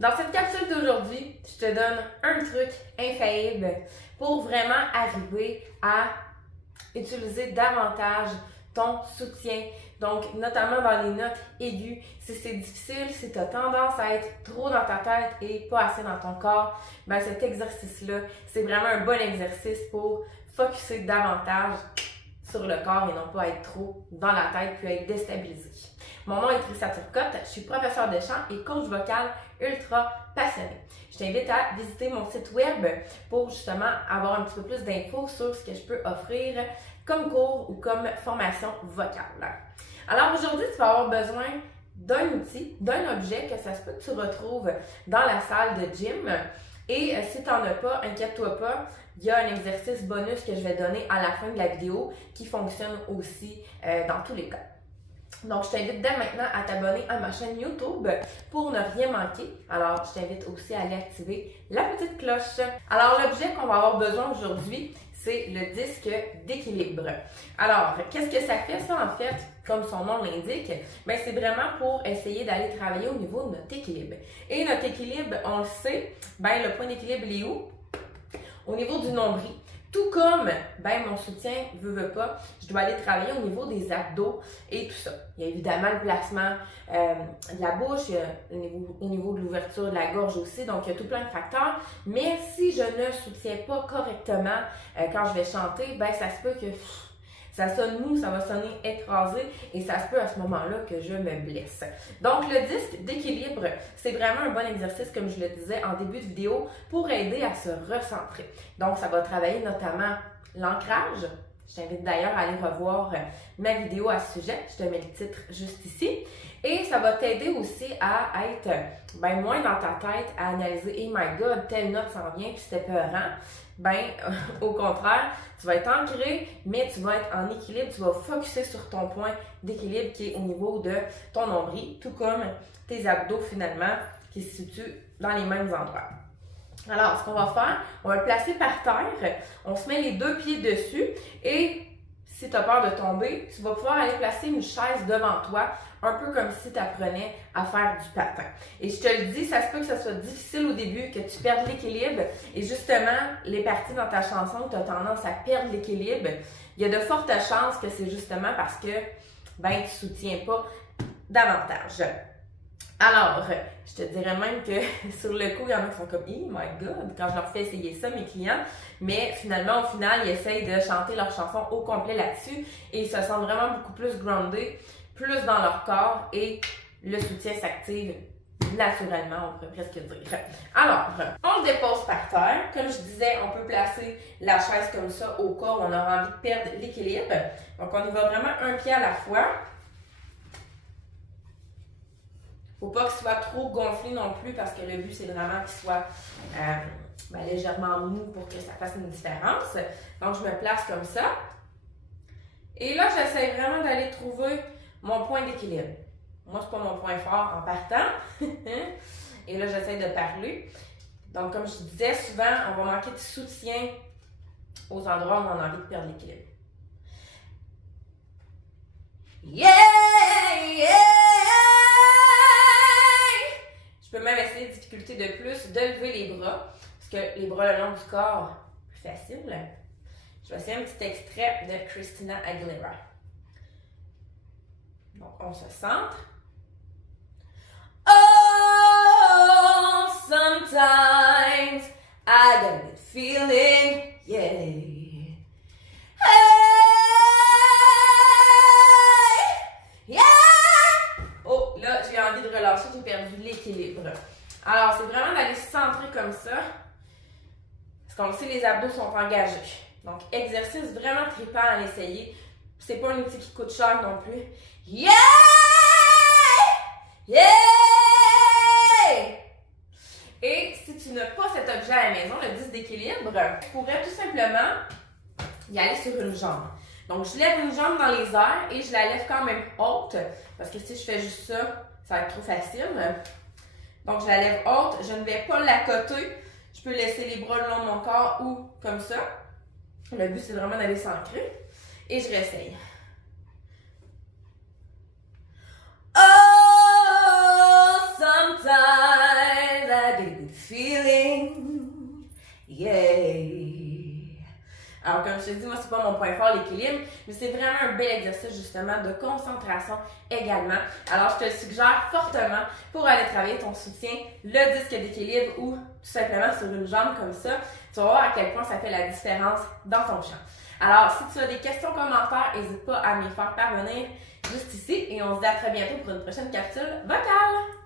Dans cette capsule d'aujourd'hui, je te donne un truc infaillible pour vraiment arriver à utiliser davantage ton soutien. Donc, notamment dans les notes aiguës, si c'est difficile, si tu as tendance à être trop dans ta tête et pas assez dans ton corps, ben cet exercice-là, c'est vraiment un bon exercice pour focusser davantage sur le corps et non pas être trop dans la tête puis être déstabilisé. Mon nom est Trisha Turcotte, je suis professeure de chant et coach vocal ultra passionnée. Je t'invite à visiter mon site web pour justement avoir un petit peu plus d'infos sur ce que je peux offrir comme cours ou comme formation vocale. Alors aujourd'hui, tu vas avoir besoin d'un outil, d'un objet que ça se peut que tu retrouves dans la salle de gym. Et si tu n'en as pas, inquiète-toi pas, il y a un exercice bonus que je vais donner à la fin de la vidéo qui fonctionne aussi dans tous les cas. Donc, je t'invite dès maintenant à t'abonner à ma chaîne YouTube pour ne rien manquer. Alors, je t'invite aussi à aller activer la petite cloche. Alors, l'objet qu'on va avoir besoin aujourd'hui, c'est le disque d'équilibre. Alors, qu'est-ce que ça fait ça en fait? Comme son nom l'indique, ben c'est vraiment pour essayer d'aller travailler au niveau de notre équilibre. Et notre équilibre, on le sait, ben le point d'équilibre il est où? Au niveau du nombril. Tout comme, ben mon soutien, veut pas, je dois aller travailler au niveau des abdos et tout ça. Il y a évidemment le placement de la bouche, au niveau de l'ouverture de la gorge aussi, donc il y a tout plein de facteurs. Mais si je ne soutiens pas correctement quand je vais chanter, ben ça se peut que ça sonne mou, ça va sonner écrasé et ça se peut à ce moment-là que je me blesse. Donc, le disque d'équilibre, c'est vraiment un bon exercice, comme je le disais en début de vidéo, pour aider à se recentrer. Donc, ça va travailler notamment l'ancrage. Je t'invite d'ailleurs à aller revoir ma vidéo à ce sujet. Je te mets le titre juste ici. Et ça va t'aider aussi à être moins dans ta tête, à analyser « Hey my God, telle note s'en vient, puis c'était peurant ». Au contraire, tu vas être ancré, mais tu vas être en équilibre, tu vas focuser sur ton point d'équilibre qui est au niveau de ton nombril, tout comme tes abdos finalement qui se situent dans les mêmes endroits. Alors, ce qu'on va faire, on va le placer par terre, on se met les deux pieds dessus et si tu as peur de tomber, tu vas pouvoir aller placer une chaise devant toi, un peu comme si tu apprenais à faire du patin. Et je te le dis, ça se peut que ce soit difficile au début, que tu perdes l'équilibre. Et justement, les parties dans ta chanson où tu as tendance à perdre l'équilibre, il y a de fortes chances que c'est justement parce que tu ne soutiens pas davantage. Alors, je te dirais même que sur le coup, il y en a qui sont comme « Oh my God » quand je leur fais essayer ça, mes clients. Mais finalement, au final, ils essayent de chanter leur chanson au complet là-dessus et ils se sentent vraiment beaucoup plus groundés, plus dans leur corps et le soutien s'active naturellement, on pourrait presque dire. Alors, on le dépose par terre. Comme je disais, on peut placer la chaise comme ça au cas où on aura envie de perdre l'équilibre. Donc, on y va vraiment un pied à la fois. Faut pas qu'il soit trop gonflé non plus parce que le but, c'est vraiment qu'il soit légèrement mou pour que ça fasse une différence. Donc, je me place comme ça. Et là, j'essaie vraiment d'aller trouver mon point d'équilibre. Moi, c'est pas mon point fort en partant. Et là, j'essaie de parler. Donc, comme je disais, souvent, on va manquer de soutien aux endroits où on a envie de perdre l'équilibre. Yeah! Yeah! Je peux même essayer de difficulté de plus de lever les bras, parce que les bras le long du corps, plus facile. Je vais essayer un petit extrait de Christina Aguilera. Donc, on se centre. Oh, sometimes I get a good feeling, yeah. Hey, yeah. Oh, là, j'ai envie de relâcher, j'ai perdu l'équilibre. Alors, c'est vraiment d'aller se centrer comme ça, parce qu'on sait les abdos sont engagés. Donc, exercice vraiment trippant à l'essayer. C'est pas un outil qui coûte cher non plus. Yeah! Yeah! Et si tu n'as pas cet objet à la maison, le disque d'équilibre, tu pourrais tout simplement y aller sur une jambe. Donc, je lève une jambe dans les airs et je la lève quand même haute, parce que si je fais juste ça, ça va être trop facile. Donc, je la lève haute, je ne vais pas la coter. Je peux laisser les bras le long de mon corps ou comme ça. Le but, c'est vraiment d'aller s'ancrer. Et je réessaye. Oh, sometimes feeling. Yeah. Alors, comme je te dis, moi, c'est pas mon point fort, l'équilibre, mais c'est vraiment un bel exercice, justement, de concentration également. Alors, je te le suggère fortement pour aller travailler ton soutien, le disque d'équilibre ou tout simplement sur une jambe comme ça. Tu vas voir à quel point ça fait la différence dans ton champ. Alors, si tu as des questions, commentaires, n'hésite pas à me les faire parvenir juste ici et on se dit à très bientôt pour une prochaine capsule vocale.